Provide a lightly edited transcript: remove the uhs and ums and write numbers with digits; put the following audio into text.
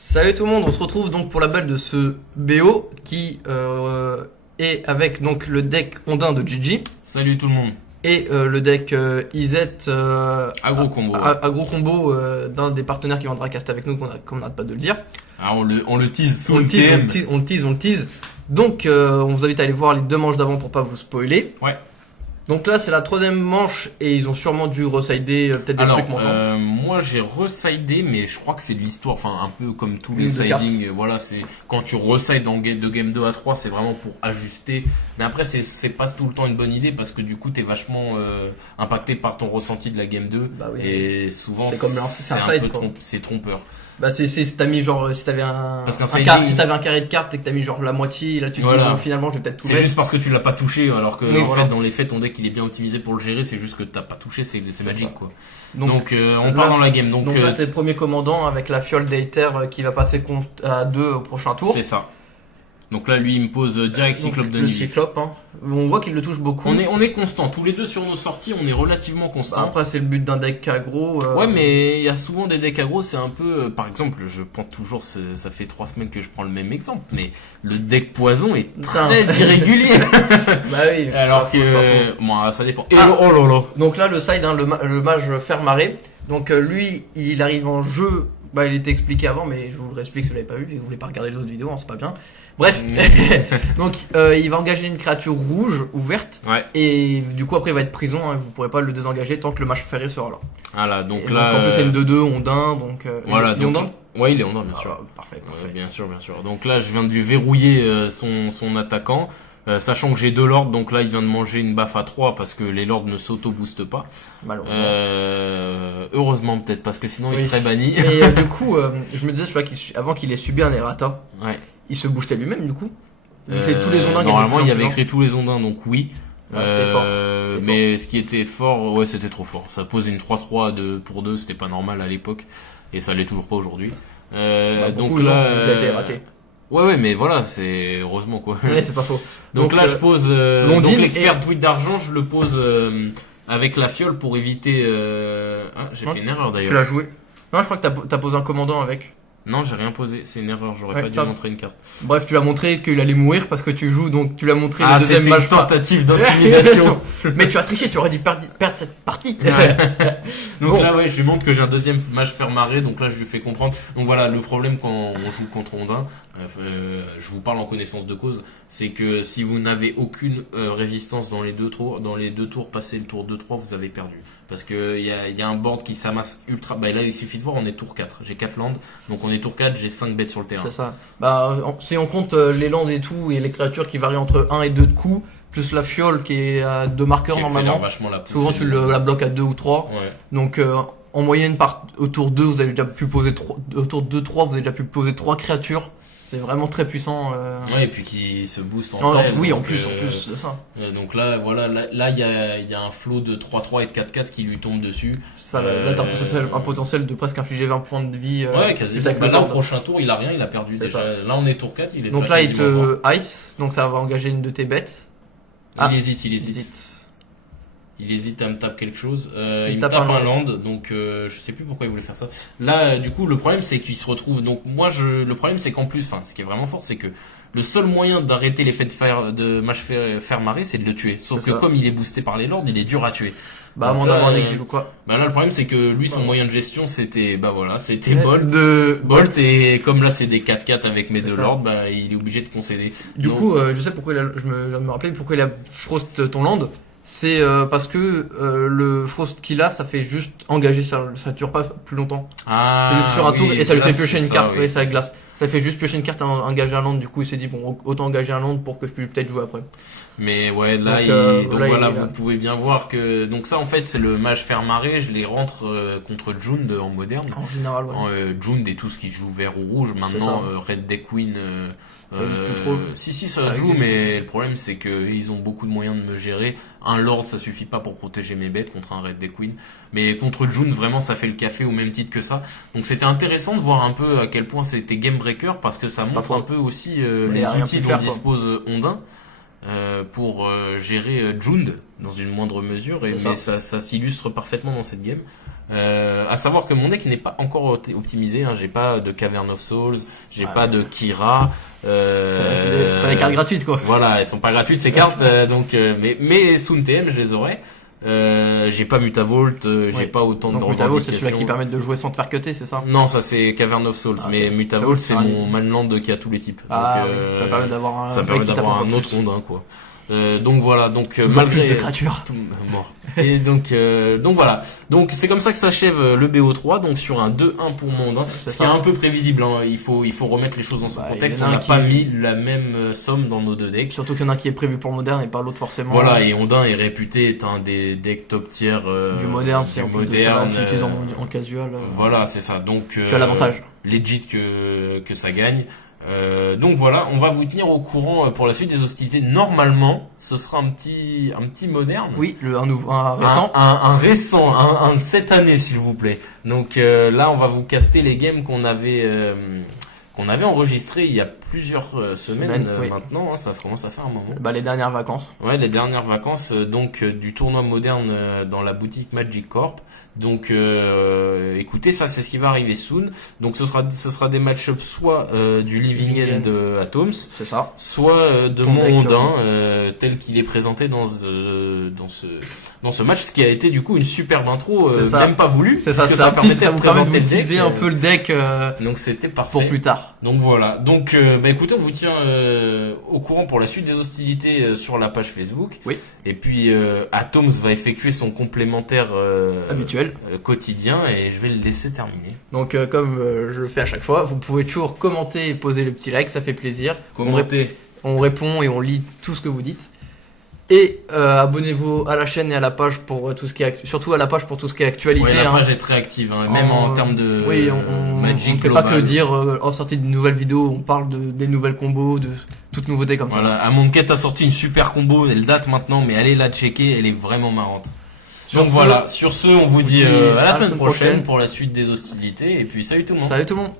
Salut tout le monde, on se retrouve donc pour la balle de ce BO qui est avec donc le deck Ondin de Gigi Salut tout le monde. et le deck IZ Agro combo. agro combo d'un des partenaires qui viendra caster avec nous, qu'on n'arrête pas de le dire. Ah, on le tease sous On le le tease, on thème. le tease, on le tease, on le tease. Donc on vous invite à aller voir les deux manches d'avant pour pas vous spoiler. Ouais. Donc là c'est la troisième manche et ils ont sûrement dû resider peut-être des Alors, trucs manquants. moi j'ai residé, mais je crois que c'est de l'histoire, enfin un peu comme tous les Ligne de sidings. Voilà, c'est quand tu resides de game 2 à 3, c'est vraiment pour ajuster. Mais après, c'est pas tout le temps une bonne idée parce que du coup, t'es vachement impacté par ton ressenti de la game 2. Bah oui. Et souvent, C'est comme un un side, peu quoi. c'est trompeur. Bah c'est si t'as mis genre si t'avais un, Parce qu'un un siding- quart- si t'avais un carré de cartes et que t'as mis genre la moitié et là tu te Voilà. dis bon, finalement je vais peut-être tout C'est mettre. juste parce que tu l'as pas touché, alors que Oui, en voilà. fait, dans les faits, ton deck il est bien optimisé pour le gérer. C'est juste que t'as pas touché, c'est magique quoi. Donc, On là, part dans la game. Donc là c'est le premier commandant avec la fiole d'Aether qui va passer à 2 au prochain tour. c'est ça. Donc là, lui, il me pose direct Donc, Cyclope de le Nivix. Cyclope, hein. On voit qu'il le touche beaucoup. On est constant. Tous les deux sur nos sorties, on est relativement Bah, constant. après c'est le but d'un deck aggro. Ouais, mais il y a souvent des decks aggro, c'est un peu... par exemple, je prends toujours... ça fait 3 semaines que je prends le même exemple, mais le deck poison est Putain. très irrégulier. Bah oui. Alors c'est pas faux, c'est pas faux. que... Bon, ça dépend. Ah. Oh là là. Donc là le side, hein, le mage Fermaré. Donc lui il arrive en jeu. Bah il était expliqué avant mais je vous le réexplique si vous l'avez pas vu et que vous voulez pas regarder les autres vidéos, hein, c'est pas bien. Bref, donc il va engager une créature rouge ou verte Ouais. et du coup après il va être prison, hein, vous pourrez pas le désengager tant que le mage ferré sera là. Voilà, Et donc là... en plus c'est une 2-2 ondin donc Voilà, il est donc... ondin. Ouais, il est ondin, bien Ah, sûr. bah, parfait, parfait. Bien sûr, bien sûr. Donc là, je viens de lui verrouiller son attaquant. Sachant que j'ai 2 lords, donc là il vient de manger une baffe à 3 parce que les lords ne s'auto-boostent pas. Malheureusement. Heureusement peut-être, parce que sinon il Oui. serait banni. Et du coup je me disais je crois avant qu'il ait subi un errata, Ouais. il se boostait lui-même du coup. Donc c'est tous les ondins qui Normalement, étaient de il y plus en avait plus écrit tous les ondins, donc oui. Ah, c'était fort. C'était Mais ce qui était fort, ouais, c'était trop fort. Ça posait une 3-3 pour 2, c'était pas normal à l'époque. Et ça l'est toujours pas aujourd'hui. Bah, Donc beaucoup, là. non, il a été raté. Ouais, mais voilà, c'est heureusement quoi. Ouais, c'est pas faux. Donc là, je pose Londine donc l'expert et- tweet d'argent, je le pose avec la fiole pour éviter. Ah, j'ai Ouais, fait une erreur Tu l'as d'ailleurs. joué. Non, je crois que t'as posé un commandant avec. Non, j'ai rien posé. C'est une erreur. J'aurais Ouais, pas dû top. montrer une carte. Bref, tu lui as montré qu'il allait mourir parce que tu joues, donc tu lui as montré Ah, le deuxième c'était une match. tentative d'intimidation. Mais tu as triché, tu aurais dû perdre cette partie. Ouais. Donc Bon. là, ouais, je lui montre que j'ai un deuxième mage Fermaré, donc là, je lui fais comprendre. Donc voilà, le problème quand on joue contre Ondin, je vous parle en connaissance de cause, c'est que si vous n'avez aucune résistance dans les deux tours, passé le tour 2-3, vous avez perdu. Parce que il y a un board qui s'amasse ultra. Bah là, il suffit de voir, on est tour 4. J'ai 4 landes, donc on est tour 4, j'ai 5 bêtes sur le terrain. C'est ça. Bah, si on compte les landes et tout, et les créatures qui varient entre 1 et 2 de coups, plus la fiole qui est à 2 marqueurs Qui accélère normalement. vachement la poussée. Souvent tu la bloques à 2 ou 3. Ouais. Donc en moyenne au tour 2, vous avez déjà pu poser 3, au tour 2-3, vous avez déjà pu poser 3 créatures. C'est vraiment très puissant. Ouais, et puis qui se booste en Non, frame, oui, en donc, plus de ça. Donc là, voilà, là, il y a un flot de 3-3 et de 4-4 qui lui tombe dessus. Ça, là, t'as un potentiel de presque infliger 20 points de vie. Ouais, juste quasiment. avec Bah, le là, au board. prochain tour, il a rien, il a perdu C'est déjà. ça. Là, on est tour 4, il est Donc déjà là, il quasiment mort. te ice, donc ça va engager une de tes bêtes. Il hésite à me taper quelque chose. Il me tape tape un un land, donc je sais plus pourquoi il voulait faire ça. Là, du coup, le problème c'est qu'il se retrouve. Donc moi, le problème c'est qu'en plus, enfin, ce qui est vraiment fort, c'est que le seul moyen d'arrêter l'effet de mage Fermaré, c'est de le tuer. Sauf C'est que ça. comme il est boosté par les lords, il est dur à tuer. Bah, à Donc moins là, d'avoir un exil ou quoi. Bah là, le problème c'est que lui, son Ouais. moyen de gestion, c'était, bah voilà, c'était Bolt. De Bolt, et comme là c'est des 4-4 avec mes C'est deux ça. lords, bah il est obligé de concéder. Du Donc, coup, je sais pourquoi je viens de me rappeler pourquoi il a Frost ton land. C'est parce que le Frost qu'il a, ça fait juste engager, ça dure pas plus longtemps. ah, C'est juste sur un tour oui, et ça lui là, fait piocher c'est une ça, carte, oui, et ça c'est glace. Ça fait juste piocher une carte et engager un land, du coup il s'est dit bon, autant engager un land pour que je puisse peut-être jouer après. Mais ouais, là, Donc, là, voilà, il est là. vous pouvez bien voir que donc ça en fait c'est le mage Fermaré, je les rentre contre Jund en moderne. En général, ouais. Jund et tout ce qui joue vert ou rouge. C'est ça. Maintenant Red Deck Queen. Ça existe plus trop. Si ça Ça se joue, existe. mais le problème c'est que ils ont beaucoup de moyens de me gérer. Un Lord ça suffit pas pour protéger mes bêtes contre un Red Deck Queen, mais contre Jund vraiment ça fait le café au même titre que ça. Donc c'était intéressant de voir un peu à quel point c'était game breaker parce que ça C'est pas montre faux. un peu aussi Mais y les a rien outils pu dont faire, quoi. dispose Ondin. Pour gérer Jund dans une moindre mesure, C'est mais ça. ça s'illustre parfaitement dans cette game. À savoir que mon deck n'est pas encore optimisé, hein. J'ai pas de Cavern of Souls, j'ai Ouais. pas de Kira. C'est pas des cartes gratuites quoi. Voilà, elles sont pas gratuites ces cartes, mais Soon TM je les aurai. J'ai pas Mutavault, j'ai Oui. pas autant de Donc Mutavault, c'est celui-là qui revendications. permet de jouer sans te faire cutter, c'est ça? Non, ça c'est Cavern of Souls, Ah, mais ok. Mutavault c'est Mutavault, mon manland qui a tous les types. Ah, Donc, oui, ça permet d'avoir un ça deck permet qui tape d'avoir encore un autre plus. rondin quoi. Donc voilà, donc Toujours malgré plus de créatures. tout mort. Et donc voilà. Donc c'est comme ça que s'achève le BO3, donc sur un 2-1 pour Mondin, C'est ce qui est ça. un peu prévisible, hein. Il faut remettre les choses dans son Bah, contexte. il y en On a n'a qui- pas mis la même somme dans nos deux decks. Surtout qu'il y en a qui est prévu pour moderne et pas l'autre forcément. Voilà, et Ondin est réputé être un des decks top tier Du moderne, si du en plus de ça, moderne, tu l'utilises en casual. voilà, c'est ça. Donc Tu as l'avantage. legit que ça gagne. Donc voilà, on va vous tenir au courant pour la suite des hostilités. Normalement, ce sera un petit moderne. Oui, un récent. Un récent, un de cette année s'il vous plaît. Donc là, on va vous caster les games qu'on avait enregistrés il y a plusieurs semaines Oui. maintenant. Hein, ça commence à faire un moment. Bah, les dernières vacances. Ouais, les dernières vacances du tournoi moderne dans la boutique Magic Corp. Donc écoutez, ça c'est ce qui va arriver soon. Donc ce sera des match-ups soit du Living End de Atoms, C'est ça. soit de Ton mon deck, Ondin tel qu'il est présenté dans ce match, ce qui a été du coup une superbe intro, C'est ça. même pas voulu, C'est ça, parce que c'est un petit, permettait ça de vous permet de présenter vous le deck. teaser un peu le deck Donc c'était parfait. pour plus tard. Donc voilà. Donc écoutez, on vous tient au courant pour la suite des hostilités sur la page Facebook. Oui. Et puis Atoms va effectuer son complémentaire Habituel. quotidien et je vais le laisser terminer. Donc comme je le fais à chaque fois, vous pouvez toujours commenter et poser le petit like, ça fait plaisir. Commentez. On répond et on lit tout ce que vous dites. Et abonnez-vous à la chaîne et à la page pour tout ce qui est surtout à la page pour tout ce qui est actualité. Ouais, la hein. page est très active, hein, même en termes de Oui, on Magic ne fait pas global. que dire en sortie d'une nouvelle vidéo, on parle des nouvelles combos, de toute nouveauté comme Voilà, Amonkhet a sorti une super combo, elle date maintenant, mais allez la checker, elle est vraiment marrante. Sur Donc ce, voilà, sur ce, on vous dit dit à la semaine prochaine prochaine. pour la suite des hostilités, et puis salut tout le ça. monde. Salut tout le monde.